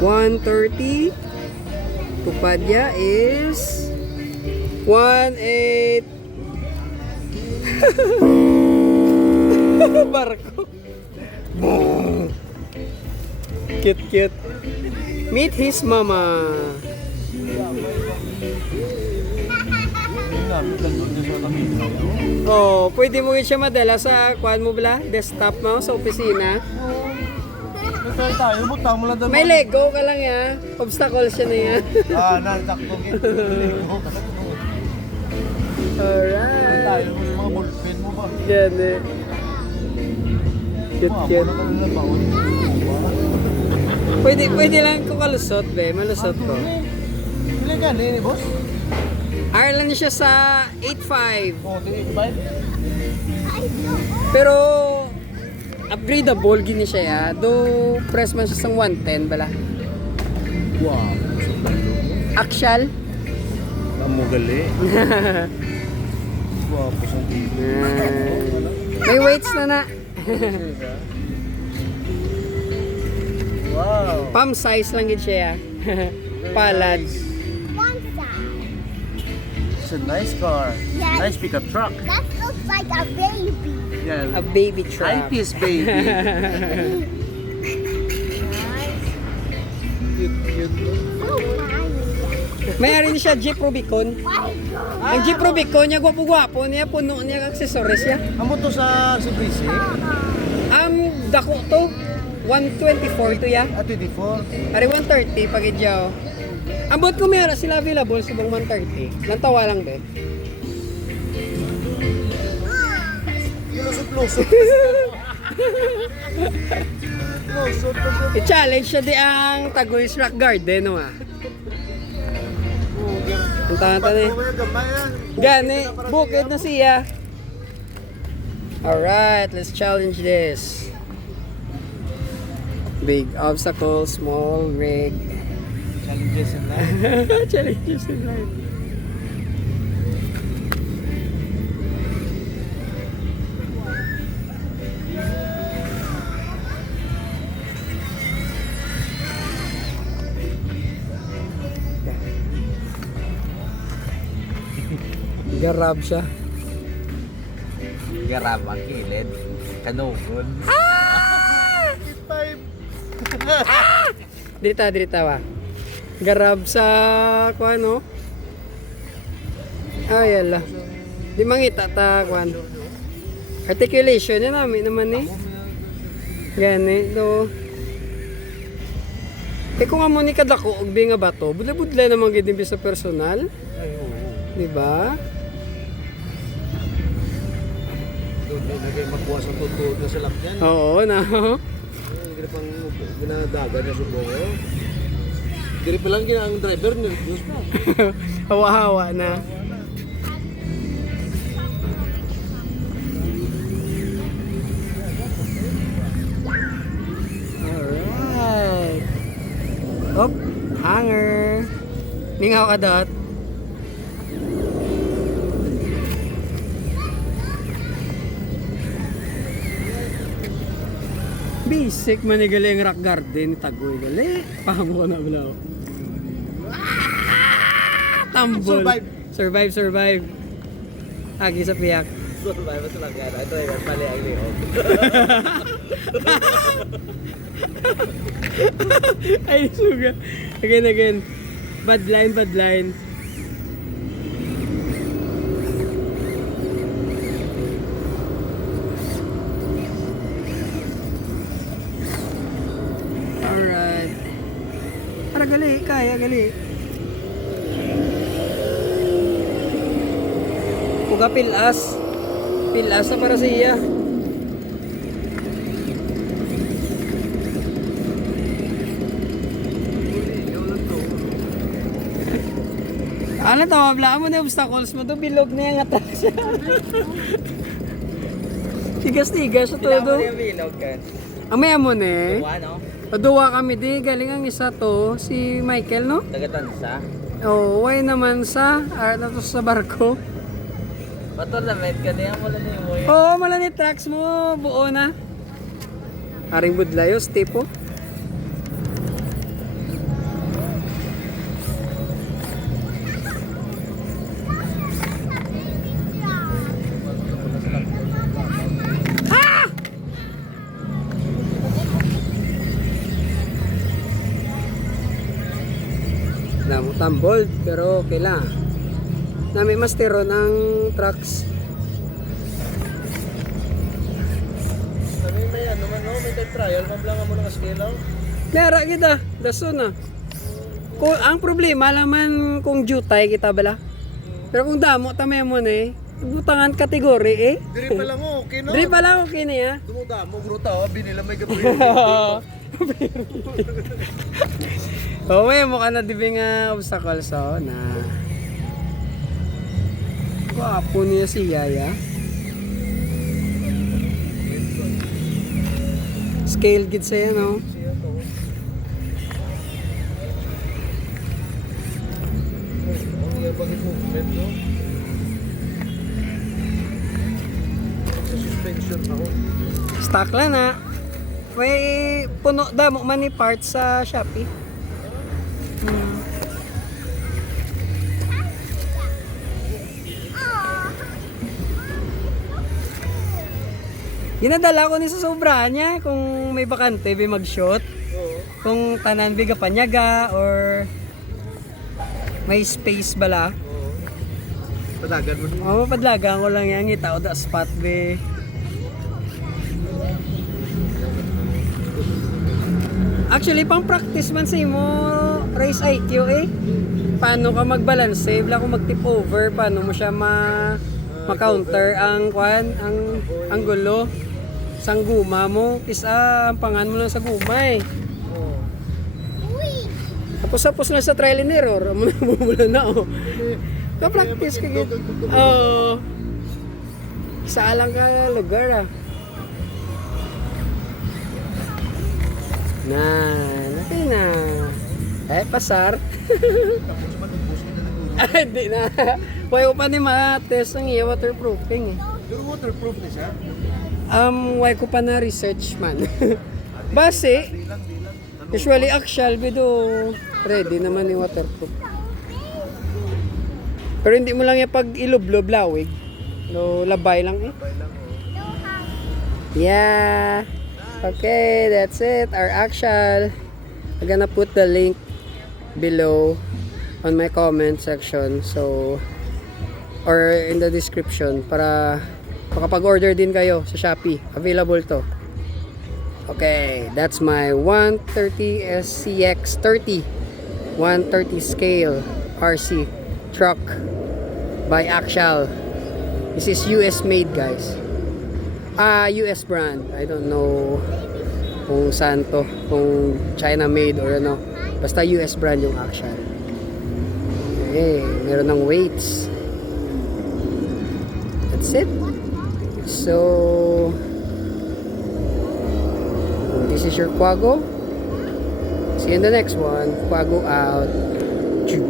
130. Tupadya is 18. Barko. Cute, cute. Meet his mama. Oh, pwede mo rin siya madala sa kuan mo bala, desktop mo sa opisina. May Lego ka lang ya. Obstacle siya na yan. Nasakto gid. Alright. Tayo mga ballpen mo ba? Yan eh. Cute, cute. Pwede lang ko kalusot, be. Malusot ko. Pili ka ni boss? Ireland siya sa 8.5. Oh, 85. Pero upgradable gini siya ya. Do press man siya sang 110 bala. Wow. Actual. Amo gali. Wow, pusang TV. May weights na. Wow. Palm size lang gid siya ya. Palad. It's a nice car. Yes. Nice pickup truck. That looks like a baby. Yeah. A baby truck. High-piece baby. Cute, cute. So tiny. May ari ni siya Jeep Rubicon. Ang Jeep Rubicon niya gwapo-gwapo niya, puno niya accessories ya. Amo to sa si Breezy? Dako to 124 to ya. 24. Ari 130 pag idyaw. Ambot ko meron sila available sa bang 130. Lantawa lang be. Lusot-lusot. Lusot. I-challenge siya di ang Tagoy's Rock Garden no ah. Ang tanga ni. Gani, bukid na siya. Alright, let's challenge this. Big obstacle, small rig. Challenges in life. Challenges in life. Garab siya. Garab ang kilid. Kanugon. Dirita wa. Garab sa kuan no. Ay ala. Di mangita ta kuan. Articulation yan naman eh. Gani do. Kung amo ni kadako og nga bato, budla-budla naman gid din sa personal. Di ba? Magkuha sa tutuod na sila dyan. Oo na. Hindi pang ginadaga na subong. Hindi pa lang ang driver niya. Diyos mo. Hawa-hawa na. Alright. Op, hanger. Ningaw ka dot. Basic manigali ang rock garden tagoy gali. Pahamo ko na balaw. Tambol. Survive. Agi sa piyak. Survive sa lang yan. Ito yung mali ang liog. Ay, suga. Again. Bad line. Alright. Para kaya gali. Puga pilas na para siya. Ano to, mablaan mo na yung obstacles mo to, bilog na yung atak siya. Tigas-tigas sa todo. Ang may amon eh. Paduwa kami di, galing ang isa to, si Michael no? Tagatansa. Oo, way naman sa, na to sa barko. Patolamit ka niya mo lang yung Oo, malani tracks mo, buo na. Aring budlayos, tipo. Damo tambold, pero okay lang. Nami masteron ang trucks. Sabi may ano man, no? May time trial, mablangan mo ng scale out. Klara kita, daso na. Kung ang problema laman kung jutay kita bala. Pero kung damo tama mo na eh. Butangan kategori eh. Diri pa lang okay, no? Dili pa lang okay na ya. Dumuda mo, gruta, binila may gabi. Oo, may mukha na dibi nga obstacles so na. Wapo niya si Yaya. Scale gid sa yan, oh. Suspension ako. Stock lang na. May puno damo man ni parts sa Shopee. Ginadala ko ni sa sobrahan niya kung may bakante, may mag-shot. Oo. Kung tanan biga panyaga or may space bala. Oo. Padagan mo. Oh, mapadlagan ko lang yan, ngita o da spot be. Actually, pang practice man sa imo race IQ eh. Paano ka magbalance, wala ko mag-tip over, paano mo siya ma-counter ang ang gulo sang guma mo, kisa ang pangan mo lang sa guma eh. Oo. Tapos na sa trial and error, mula na oh. Ka-practice ka gid. Oo. Sa alang ka lugar ah. Okay na. Pasar. Ay, di na. Why ko pa ni ma-test ang iya waterproofing eh. Pero waterproof na siya. Why ko pa na research man. Base, Di lang. usually actual bido ready naman yung waterproof. Pero hindi mo lang yung pag ilublob lawig. No, labay lang eh. Yeah. Okay, that's it. Our actual. I'm gonna put the link below on my comment section. So, or in the description para makapag-order din kayo sa Shopee. Available to. Okay, that's my 130 SCX 30 130 scale RC truck by Axial. This is US made, guys. US brand. I don't know kung saan to, kung China made or ano. Basta US brand yung Axial. Okay, meron ng weights. That's it. So, this is your Quago. See you in the next one. Quago out. Choo.